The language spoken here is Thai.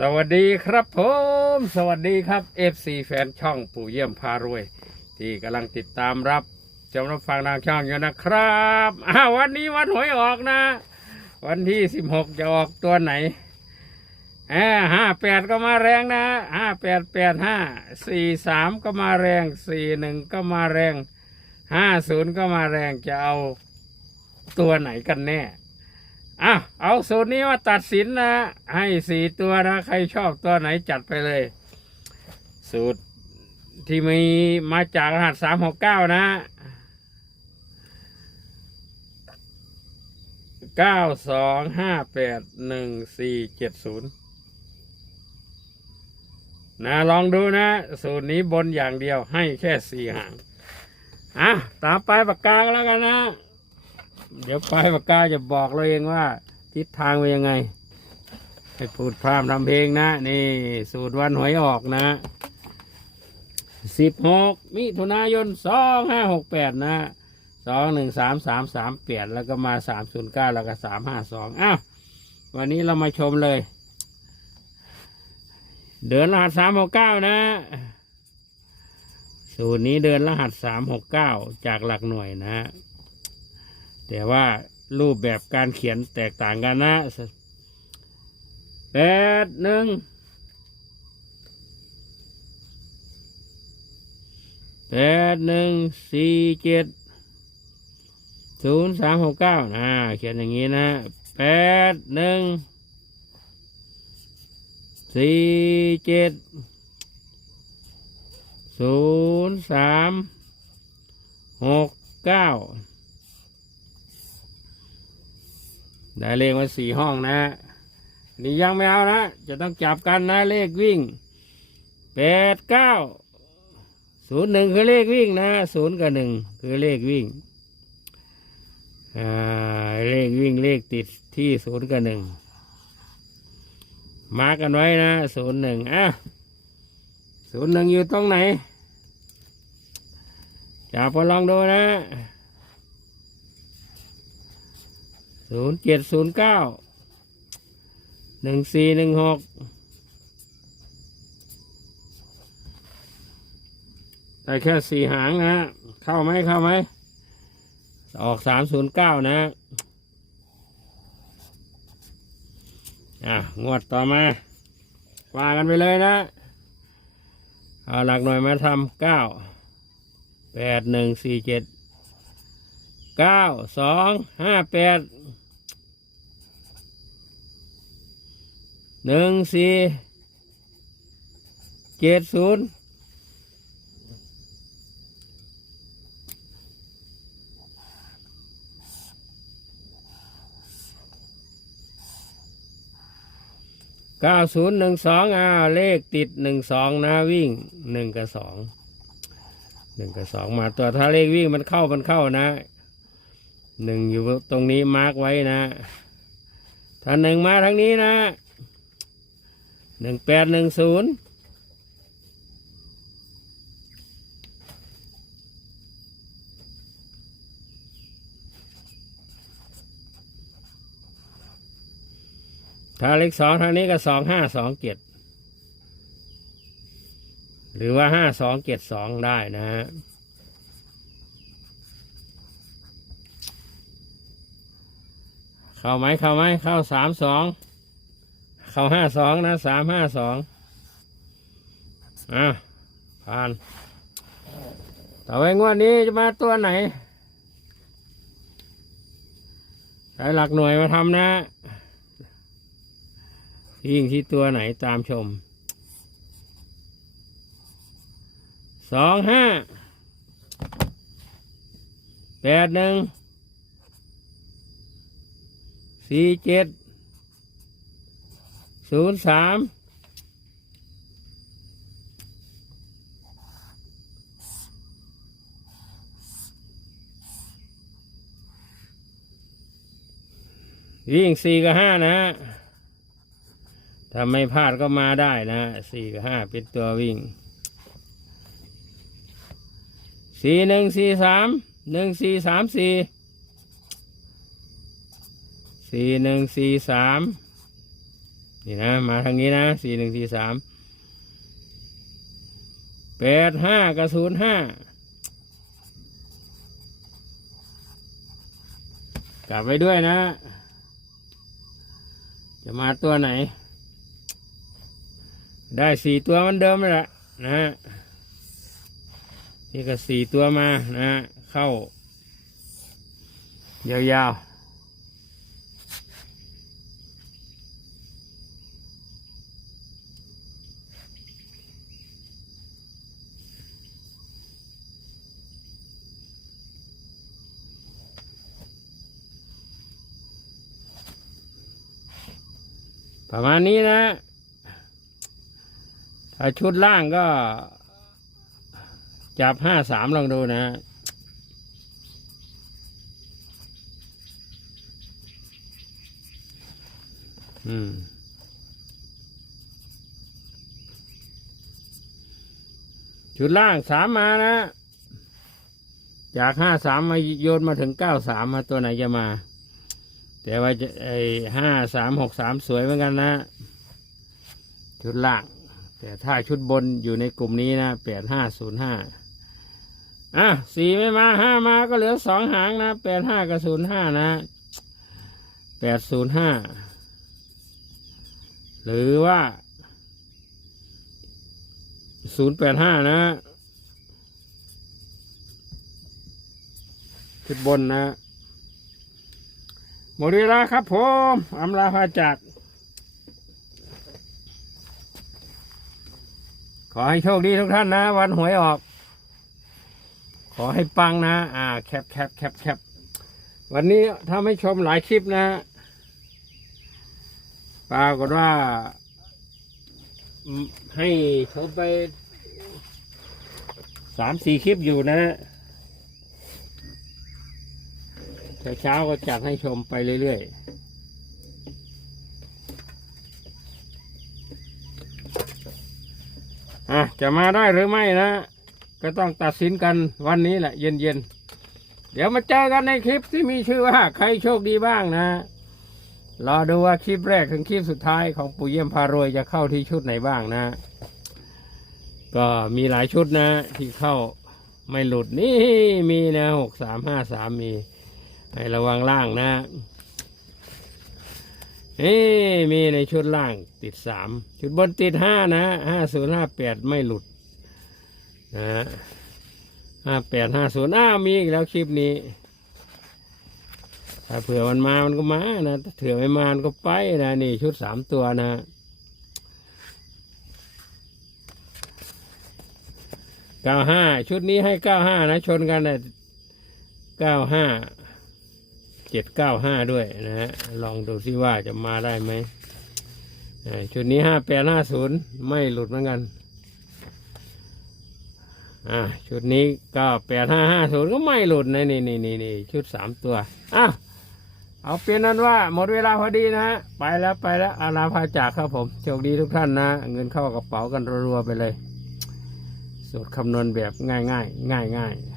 สวัสดีครับผม สวัสดีครับ FC แฟนช่องปู่เยี่ยมพารวย ที่กำลังติดตามรับชมรับฟังทางช่องอยู่นะครับอ้าววันนี้วันหวยออกนะ วันที่ 16 จะออกตัวไหนอ่าห้าแปดก็มาแรงนะห้าแปดแปดห้าสี่สามก็มาแรงสี่หนึ่งก็มาแรงห้าศูนย์ก็มาแรงจะเอาตัวไหนกันแน่ อะเอาสูตรนี้มาตัดสินนะ ให้สี่ตัวนะ ใครชอบตัวไหนจัดไปเลย สูตรที่มีมาจากรหัสสามหกเก้านะเก้าสองห้าแปดหนึ่งสี่เจ็ดศูนย์นะลองดูนะ สูตรนี้บนอย่างเดียวให้แค่สี่หางอะตามไปปากกาแล้วกันนะ เดี๋ยวปลายปากกาจะบอกเราเองว่า ทิศทางเป็นยังไงให้พูดพรามทำเพลงนะ นี่ สูตรวันหวยออกนะสิบหกมิถุนายนสองห้าหกแปดนะสองหนึ่งสามสามสามแปดแล้วก็มาสามศูนย์เก้าแล้วก็สามห้าสองอ้าววันนี้เรามาชมเลย เดินรหัสสามหกเก้านะ สูตรนี้เดินรหัสสามหกเก้าจากหลักหน่วยนะ แต่ว่ารูปแบบการเขียนแตกต่างกันนะแปดหนึ่งแปดหนึ่งสี่เจ็ดศูนย์สามหกเก้านะเขียนอย่างนี้นะแปดหนึ่งสี่เจ็ดศูนย์สามหกเก้า ได้เลขมาสี่ห้องนะนี่ยังไม่เอานะ จะต้องจับกันนะเลขวิ่งแปดเก้าศูนย์หนึ่งคือเลขวิ่งนะศูนย์กับหนึ่งคือเลขวิ่งอ่าเลขวิ่งเลขติดที่ศูนย์กับหนึ่งมากันไว้นะศูนย์หนึ่งอะศูนย์หนึ่งอยู่ตรงไหนจับไปลองดูนะ ศูนย์เจ็ดศูนย์เก้าหนึ่งสี่หนึ่งหกได้แค่สี่หางนะ เข้าไหมเข้าไหม ออกสามศูนย์เก้านะ อะ งวดต่อมาว่ากันไปเลยนะ เอาหลักหน่อยมาทำเก้าแปดหนึ่งสี่เจ็ดเก้าสองห้าแปด หนึ่งสี่เจ็ดศูนย์เก้าศูนย์หนึ่งสองอ่าเลขติดหนึ่งสองนะวิ่งหนึ่งกับสองหนึ่งกับสองมาตัวถ้าเลขวิ่งมันเข้ามันเข้านะหนึ่งอยู่ตรงนี้มาร์กไว้นะ ถ้าหนึ่งมาทางนี้นะ หนึ่งแปดหนึ่งศูนย์ถ้าเลขสองทางนี้ก็สองห้าสองเจ็ดหรือว่าห้าสองเจ็ดสองได้นะฮะเข้าไหมเข้าไหมเข้าสามสอง เข้าห้าสองนะสามห้าสองอะผ่านต่อไปงวดนี้จะมาตัวไหนใช้หลักหน่วยมาทำนะยิ่งที่ตัวไหนตามชมสองห้าแปดหนึ่งสี่เจ็ด ศูนย์สามวิ่งสี่กับห้านะฮะถ้าไม่พลาดก็มาได้นะสี่กับห้าเป็นตัววิ่งสี่หนึ่งสี่สามหนึ่งสี่สามสี่สี่หนึ่งสี่สาม นี่นะ มาทางนี้นะสี่หนึ่งสี่สามแปดห้ากับศูนย์ห้ากลับไปด้วยนะ จะมาตัวไหน ได้สี่ตัวมันเดิมเลยละนะนี่ก็สี่ตัวมานะฮะเข้ายาวๆ ประมาณนี้นะ ถ้าชุดล่างก็ จับห้าสามลองดูนะอืมชุดล่างสามมานะ จากห้าสามมาโยนมาถึงเก้าสามมาตัวไหนจะมา แต่ว่าไอ้ห้าสามหกสามสวยเหมือนกันนะ ชุดล่าง แต่ถ้าชุดบนอยู่ในกลุ่มนี้นะแปดห้าศูนย์ห้าอะสี่ไม่มาห้ามาก็เหลือสองหางนะแปดห้ากับศูนย์ห้านะแปดศูนย์ห้าหรือว่าศูนย์แปดห้านะชุดบนนะ หมดเวลาครับผมอำลาพาจาก ขอให้โชคดีทุกท่านนะ วันหวยออก ขอให้ปังนะ อ่า แคปแคปแคปแคปวันนี้ถ้าไม่ชมหลายคลิปนะปรากฏว่า ให้ชมไปสามสี่คลิปอยู่นะ เช้าก็จัดให้ชมไปเรื่อยๆอะจะมาได้หรือไม่นะ ก็ต้องตัดสินกันวันนี้แหละ เย็นๆเดี๋ยวมาเจอกันในคลิปที่มีชื่อว่า ใครโชคดีบ้างนะรอดูว่าคลิปแรกถึงคลิปสุดท้ายของปู่เยี่ยมพารวยจะเข้าที่ชุดไหนบ้างนะ ก็มีหลายชุดนะ ที่เข้าไม่หลุดนี่มีนะหกสามห้าสามมี ให้ระวังล่างนะนี่มีในชุดล่างติดสามชุดบนติดห้านะห้าศูนย์ห้าแปดไม่หลุดนะห้าแปดห้าศูนย์อ้ามีอีกแล้วคลิปนี้ ถ้าเผื่อมันมามันก็มานะถ้าเผื่อไม่มามันก็ไปนะนี่ชุดสามตัวนะเก้าห้าชุดนี้ให้เก้าห้านะ ชนกันนะเก้าห้า เจ็ดเก้าห้าด้วยนะฮะลองดูซิว่าจะมาได้ไหมชุดนี้ห้าแปดห้าศูนย์ไม่หลุดเหมือนกันอ่าชุดนี้ก็แปดห้าห้าศูนย์ก็ไม่หลุดนะนี่นี่นี่นี่ชุดสามตัวอ้าวเอาเป็นนั้นว่าหมดเวลาพอดีนะฮะไปแล้วไปแล้วอาลาพาจากครับผมโชคดีทุกท่านนะ เงินเข้ากระเป๋ากันรัวๆไปเลยสูตรคำนวณแบบง่ายง่ายง่ายง่ายๆ